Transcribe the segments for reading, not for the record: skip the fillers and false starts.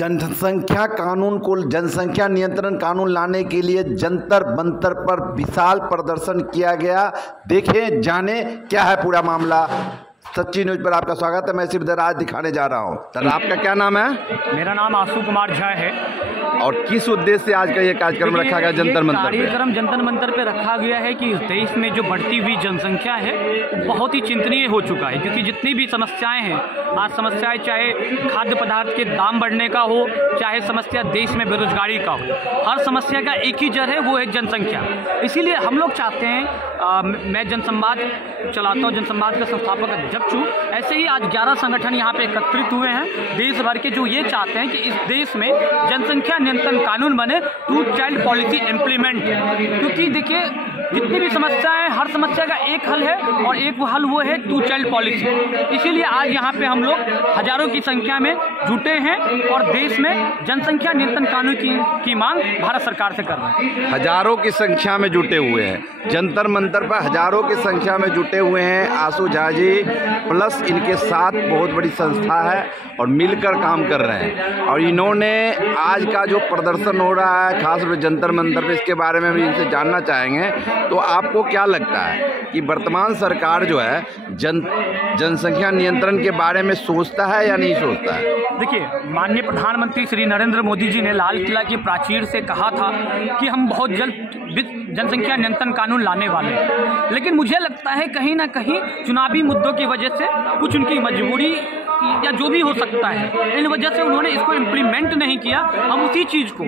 जनसंख्या कानून को जनसंख्या नियंत्रण कानून लाने के लिए जंतर मंतर पर विशाल प्रदर्शन किया गया। देखें जाने क्या है पूरा मामला। सच्ची न्यूज पर आपका स्वागत है। मैं सिर्फ आज दिखाने जा रहा हूं। सर आपका क्या नाम है? मेरा नाम आशु कुमार झा है। और किस उद्देश्य से आज का ये कार्यक्रम रखा गया जंतर मंतर पे? कार्यक्रम जंतर मंतर पे रखा गया है कि देश में जो बढ़ती हुई जनसंख्या है वो बहुत ही चिंतनीय हो चुका है, क्योंकि जितनी भी समस्याएं हैं आज समस्याएं चाहे खाद्य पदार्थ के दाम बढ़ने का हो, चाहे समस्या देश में बेरोजगारी का हो, हर समस्या का एक ही जड़ है, वो है जनसंख्या। इसीलिए हम लोग चाहते हैं, मैं जनसंवाद चलाता हूँ, जनसंवाद का संस्थापक अध्यक्ष हूँ। ऐसे ही आज 11 संगठन यहाँ पे एकत्रित हुए हैं देश भर के, जो ये चाहते हैं कि इस देश में जनसंख्या नियंत्रण कानून बने, टू चाइल्ड पॉलिसी इम्प्लीमेंट। क्योंकि देखिए जितनी भी समस्याएं, हर समस्या का एक हल है और एक हल वो है टू चाइल्ड पॉलिसी। इसीलिए आज यहाँ पे हम लोग हजारों की संख्या में जुटे हैं और देश में जनसंख्या नियंत्रण कानून की मांग भारत सरकार से कर रहे हैं। हजारों की संख्या में जुटे हुए हैं जंतर मंतर पर, हजारों की संख्या में जुटे हुए हैं आशु झा जी, प्लस इनके साथ बहुत बड़ी संस्था है और मिलकर काम कर रहे हैं। और इन्होंने आज का जो प्रदर्शन हो रहा है खास रूप से जंतर मंतर पे, इसके बारे में हम इनसे जानना चाहेंगे। तो आपको क्या लगता है कि वर्तमान सरकार जो है जनसंख्या नियंत्रण के बारे में सोचता है या नहीं सोचता है? देखिए, माननीय प्रधानमंत्री श्री नरेंद्र मोदी जी ने लाल किला की प्राचीर से कहा था कि हम बहुत जल्द जनसंख्या नियंत्रण कानून लाने वाले हैं, लेकिन मुझे लगता है कहीं ना कहीं चुनावी मुद्दों की वजह से, कुछ उनकी मजबूरी या जो भी हो सकता है, इन वजह से उन्होंने इसको इम्प्लीमेंट नहीं किया। हम उसी चीज़ को,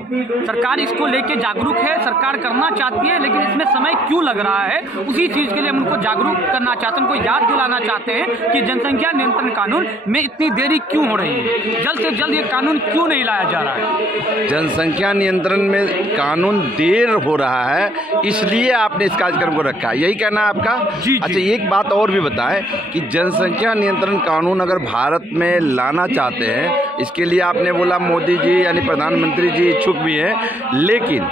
सरकार इसको लेके जागरूक है, सरकार करना चाहती है, लेकिन इसमें समय क्यों लग रहा है, उसी चीज़ के लिए हम उनको जागरूक करना चाहते हैं, उनको याद दिलाना चाहते हैं कि जनसंख्या नियंत्रण कानून में इतनी देरी क्यों हो रही है, जल्द से जल्द ये कानून क्यों नहीं लाया जा रहा है। जनसंख्या नियंत्रण में कानून देर हो रहा है, इसलिए आपने इस कार्यक्रम को रखा है, यही कहना है आपका? जी। अच्छा, एक बात और भी बताएं कि जनसंख्या नियंत्रण कानून अगर भारत में लाना चाहते हैं, इसके लिए आपने बोला मोदी जी यानी प्रधानमंत्री जी इच्छुक भी हैं, लेकिन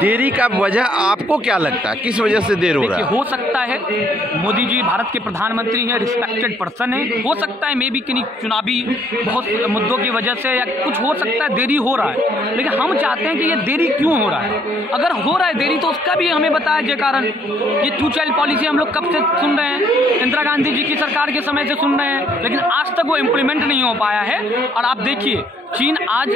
देरी का वजह आपको क्या लगता है, किस वजह से देर हो रहा है? हो सकता है मोदी जी भारत के प्रधानमंत्री हैं, रिस्पेक्टेड पर्सन है, हो सकता है मे बी किन्हीं चुनावी बहुत मुद्दों की वजह से या कुछ हो सकता है देरी हो रहा है। लेकिन हम चाहते हैं कि ये देरी क्यों हो रहा है। अगर हो रहा है देरी तो उसका भी हमें बताया जाए कारण। ये टू चाइल्ड पॉलिसी हम लोग कब से सुन रहे हैं, इंदिरा गांधी जी की सरकार के समय से सुन रहे हैं, लेकिन आज तक वो इम्प्लीमेंट नहीं हो पाया है। और आप देखिए, चीन आज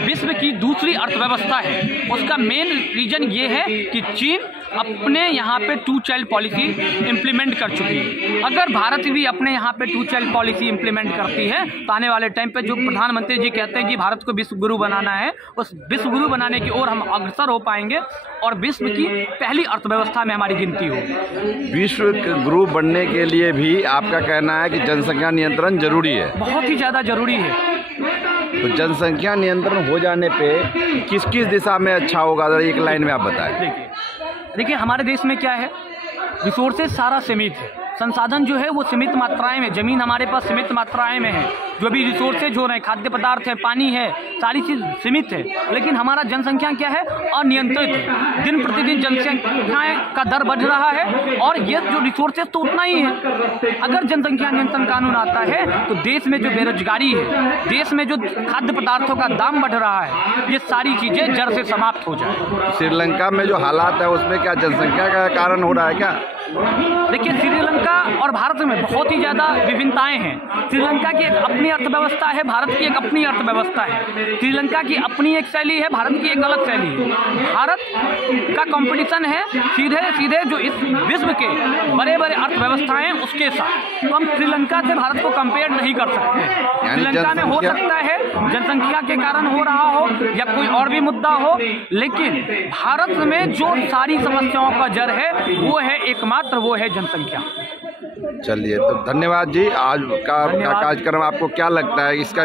विश्व की दूसरी अर्थव्यवस्था है, उसका मेन रीजन ये है कि चीन अपने यहाँ पे टू चाइल्ड पॉलिसी इम्प्लीमेंट कर चुकी है। अगर भारत भी अपने यहाँ पे टू चाइल्ड पॉलिसी इम्प्लीमेंट करती है तो आने वाले टाइम पे जो प्रधानमंत्री जी कहते हैं कि भारत को विश्व गुरु बनाना है, उस विश्व गुरु बनाने की ओर हम अग्रसर हो पाएंगे और विश्व की पहली अर्थव्यवस्था में हमारी गिनती होगी। विश्व गुरु बनने के लिए भी आपका कहना है कि जनसंख्या नियंत्रण जरूरी है? बहुत ही ज़्यादा जरूरी है। तो जनसंख्या नियंत्रण हो जाने पे किस किस दिशा में अच्छा होगा, एक लाइन में आप बताएं। देखिए हमारे देश में क्या है, रिसोर्सेज सारा सीमित है, संसाधन जो है वो सीमित मात्राएं में, जमीन हमारे पास सीमित मात्राएं में है, जो भी रिसोर्सेज हो रहे हैं, खाद्य पदार्थ है, पानी है, सारी चीज़ सीमित है। लेकिन हमारा जनसंख्या क्या है, अनियंत्रित है। दिन प्रतिदिन जनसंख्या का दर बढ़ रहा है और ये जो रिसोर्सेज तो उतना ही है। अगर जनसंख्या नियंत्रण कानून आता है तो देश में जो बेरोजगारी है, देश में जो खाद्य पदार्थों का दाम बढ़ रहा है, ये सारी चीज़ें जड़ से समाप्त हो जाए। श्रीलंका में जो हालात है उसमें क्या जनसंख्या का कारण हो रहा है क्या? देखिए, श्रीलंका और भारत में बहुत ही ज़्यादा विभिन्नताएं हैं। श्रीलंका की एक अपनी अर्थव्यवस्था है, भारत की एक अपनी अर्थव्यवस्था है। श्रीलंका की अपनी एक शैली है, भारत की एक अलग शैली है। भारत का कंपटीशन है सीधे सीधे जो इस विश्व के बड़े बड़े अर्थव्यवस्थाएं हैं उसके साथ, तो हम श्रीलंका से भारत को कंपेयर नहीं कर सकते। श्रीलंका में हो सकता है जनसंख्या के कारण हो रहा हो या कोई और भी मुद्दा हो, लेकिन भारत में जो सारी समस्याओं का जड़ है वो है एकमात्र, वो है जनसंख्या। चलिए, तो धन्यवाद जी। आज का कार्यक्रम आपको क्या लगता है, इसका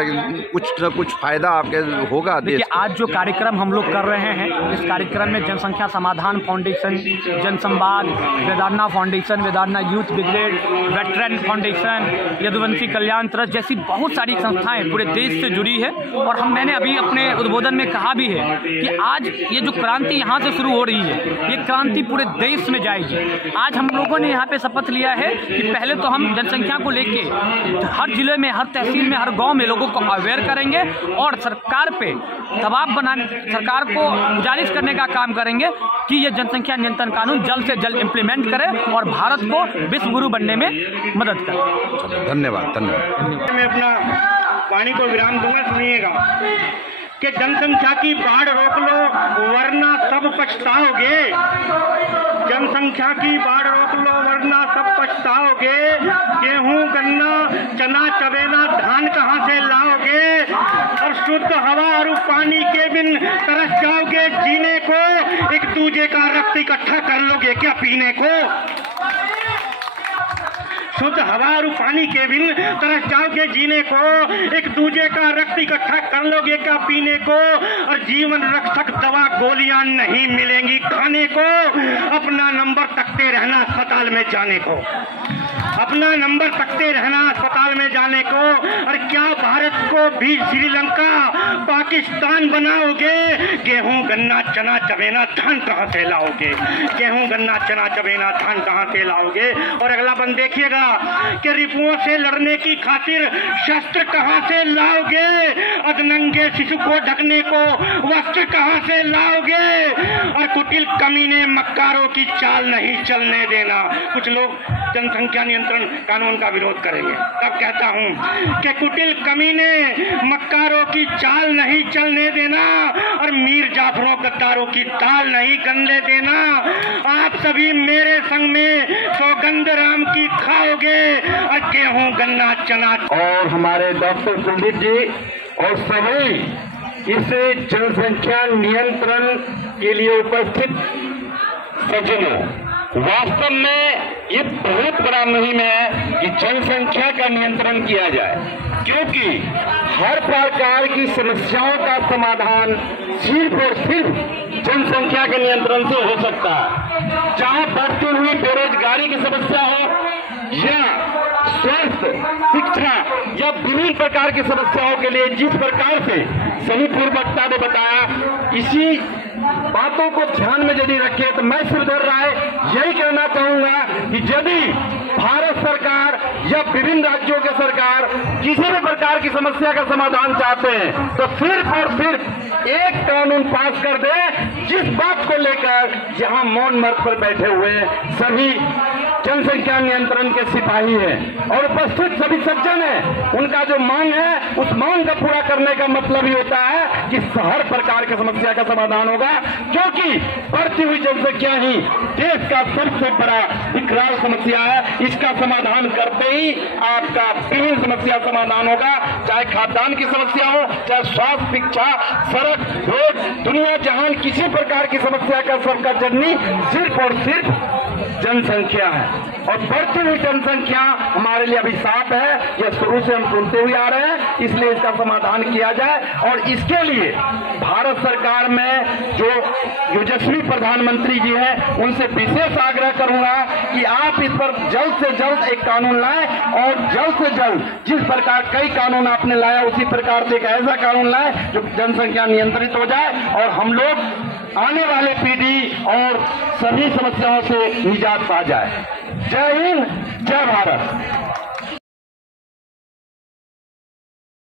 कुछ न कुछ फायदा आपके होगा देश? देखिए, आज जो कार्यक्रम हम लोग कर रहे हैं, इस कार्यक्रम में जनसंख्या Samadhan foundation, Jansamvad, Vedanta foundation, Vedanta youth brigade, veteran foundation, Yaduvanshi Kalyan trust जैसी बहुत सारी संस्थाएं पूरे देश से जुड़ी है। और मैंने अभी अपने उद्बोधन में कहा भी है कि आज ये जो क्रांति यहाँ से शुरू हो रही है, ये क्रांति पूरे देश में जाएगी। आज हम लोगों ने यहाँ पे शपथ लिया है कि पहले तो हम जनसंख्या को लेके हर जिले में, हर तहसील में, हर गांव में लोगों को अवेयर करेंगे और सरकार पे दबाव बनाने, सरकार को गुजारिश करने का काम करेंगे कि ये जनसंख्या नियंत्रण कानून जल्द से जल्द इम्प्लीमेंट करे और भारत को विश्व गुरु बनने में मदद करे। धन्यवाद। मैं अपना वाणी को विराम दूंगा, सुनिएगा कि जनसंख्या की बाढ़ रोक लो वरना सब पछताओगे। जनसंख्या की बाढ़ रोक लो वरना सब पछताओगे। गेहूं, गन्ना, चना, चबेना, धान कहां से लाओगे? और शुद्ध हवा और पानी के बिन तरस जाओगे जीने को। एक दूजे का रक्त इकट्ठा कर लोगे क्या पीने को? शुद्ध हवा और पानी के बिन तरस जाओगे जीने को। एक दूजे का रक्त इकट्ठा कर लोगे क्या पीने को? और जीवन रक्षक दवा गोलियां नहीं मिलेंगी खाने को। अपना नंबर तकते रहना अस्पताल में जाने को, अपना नंबर तकते रहना अस्पताल में जाने को। और क्या भारत को भी श्रीलंका, पाकिस्तान बनाओगे? गेहूं, गन्ना, चना, चबेना, धान कहां से लाओगे? गेहूं, गन्ना, चना, चबेना, धान कहां से लाओगे? और अगला बंद देखिएगा कि रिपुओं से लड़ने की खातिर शस्त्र कहां से लाओगे? अधनंगे शिशु को ढकने को वस्त्र कहां से लाओगे? और कुटिल कमीने मक्कारों की चाल नहीं चलने देना। कुछ लोग जनसंख्या नियंत्रण कानून का विरोध करेंगे, तब कहता हूं कि कुटिल कमीने मक्कारों की चाल नहीं चलने देना और मीर जाफरों गद्दारों की ताल नहीं गंदे देना। आप सभी मेरे संग में सौगंध राम की खाओगे और गेहूं, गन्ना, चना। और हमारे डॉक्टर कुलदीप जी और सभी इस जनसंख्या नियंत्रण के लिए उपस्थित सज्जनों, वास्तव में ये बहुत बड़ा मुहिम है कि जनसंख्या का नियंत्रण किया जाए, क्योंकि हर प्रकार की समस्याओं का समाधान सिर्फ और सिर्फ जनसंख्या के नियंत्रण से हो सकता है। चाहे बढ़ती हुई बेरोजगारी की समस्या हो या स्वास्थ्य, शिक्षा या विभिन्न प्रकार की समस्याओं के लिए जिस प्रकार से सभी पूर्व वक्ता ने बताया, इसी बातों को ध्यान में यदि रखे तो मैं सुधर राय यही कहना चाहूंगा कि यदि भारत सरकार या विभिन्न राज्यों के सरकार किसी भी प्रकार की समस्या का समाधान चाहते हैं तो सिर्फ और सिर्फ एक कानून पास कर दे, जिस बात को लेकर यहां मौन मर्द पर बैठे हुए सभी जनसंख्या नियंत्रण के सिपाही हैं और उपस्थित सभी सज्जन हैं, उनका जो मांग है उस मांग का पूरा करने का मतलब ही होता है कि हर प्रकार की समस्या का समाधान होगा, क्योंकि बढ़ती हुई जनसंख्या ही देश का सबसे बड़ा विकराल समस्या है। इसका समाधान करते ही आपका विभिन्न समस्या समाधान होगा, चाहे खाद्यान्न की समस्या हो, चाहे स्वास्थ्य, शिक्षा, सड़क, रोड, दुनिया जहान किसी प्रकार की समस्या का सबका जननी सिर्फ और सिर्फ जनसंख्या है। और बढ़ती हुई जनसंख्या हमारे लिए अभिशाप है, यह शुरू से हम सुनते हुए आ रहे हैं, इसलिए इसका समाधान किया जाए। और इसके लिए भारत सरकार में जो यशस्वी प्रधानमंत्री जी हैं उनसे विशेष आग्रह करूंगा कि आप इस पर जल्द से जल्द एक कानून लाएं और जल्द से जल्द जिस प्रकार कई कानून आपने लाया उसी प्रकार से एक ऐसा कानून लाएं जो जनसंख्या नियंत्रित हो जाए और हम लोग आने वाले पीढ़ी और सभी समस्याओं से निजात पा जाए। जय हिंद, जय भारत।